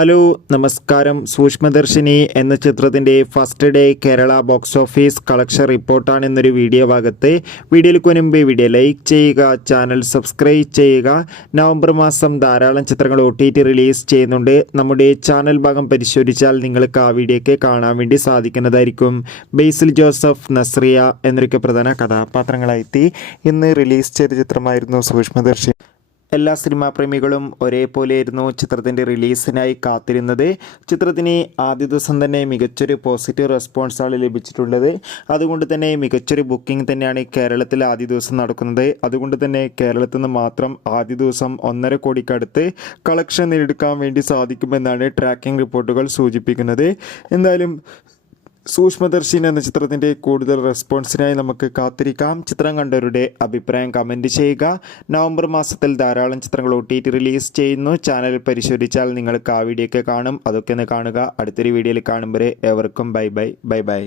Hello നമസ്കാരം. സൂക്ഷ്മദർശിനി എന്ന ചിത്രത്തിൻ്റെ first day Kerala box office collection റിപ്പോർട്ടാണ് എന്നൊരു വീഡിയോ ഭാഗത്ത്. വീഡിയോയിലേക്ക് മുൻപ് വീഡിയോ ലൈക്ക് ചെയ്യുക, ചാനൽ സബ്സ്ക്രൈബ് ചെയ്യുക. നവംബർ മാസം ധാരാളം ചിത്രങ്ങൾ OTT റിലീസ് ചെയ്യുന്നുണ്ട്. നമ്മുടെ ചാനൽ ഭാഗം പരിശോധിച്ചാൽ നിങ്ങൾക്ക് ആ വീഡിയോയ്ക്ക് കാണാൻ വേണ്ടി സാധിക്കുന്നതായിരിക്കും. ബേസിൽ ജോസഫ്, നസ്രിയ എന്നൊക്കെ പ്രധാന കഥാപാത്രങ്ങളായി ഇന്ന് റിലീസ് ചെയ്ത ചിത്രമായിരുന്നു സൂക്ഷ്മദർശിനി. എല്ലാ സിനിമാ പ്രേമികളും ഒരേപോലെയായിരുന്നു ചിത്രത്തിൻ്റെ റിലീസിനായി കാത്തിരുന്നത്. ചിത്രത്തിന് ആദ്യ ദിവസം തന്നെ മികച്ചൊരു പോസിറ്റീവ് റെസ്പോൺസാണ് ലഭിച്ചിട്ടുള്ളത്. അതുകൊണ്ട് തന്നെ മികച്ചൊരു ബുക്കിംഗ് തന്നെയാണ് കേരളത്തിൽ ആദ്യ ദിവസം നടക്കുന്നത്. അതുകൊണ്ട് തന്നെ കേരളത്തിൽ നിന്ന് മാത്രം ആദ്യ ദിവസം 1.5 കോടിക്കടുത്ത് കളക്ഷൻ നേടിയെടുക്കാൻ വേണ്ടി സാധിക്കുമെന്നാണ് ട്രാക്കിംഗ് റിപ്പോർട്ടുകൾ സൂചിപ്പിക്കുന്നത്. എന്തായാലും സൂക്ഷ്മദർശിനി എന്ന ചിത്രത്തിൻ്റെ കൂടുതൽ റെസ്പോൺസിനായി നമുക്ക് കാത്തിരിക്കാം. ചിത്രം കണ്ടവരുടെ അഭിപ്രായം കമൻറ്റ് ചെയ്യുക. നവംബർ മാസത്തിൽ ധാരാളം ചിത്രങ്ങൾ OTT റിലീസ് ചെയ്യുന്നു. ചാനൽ പരിശോധിച്ചാൽ നിങ്ങൾക്ക് ആ വീഡിയോ ഒക്കെ കാണും. അതൊക്കെ ഒന്ന് കാണുക. അടുത്തൊരു വീഡിയോയിൽ കാണുമ്പോൾ ഏവർക്കും ബൈ ബൈ.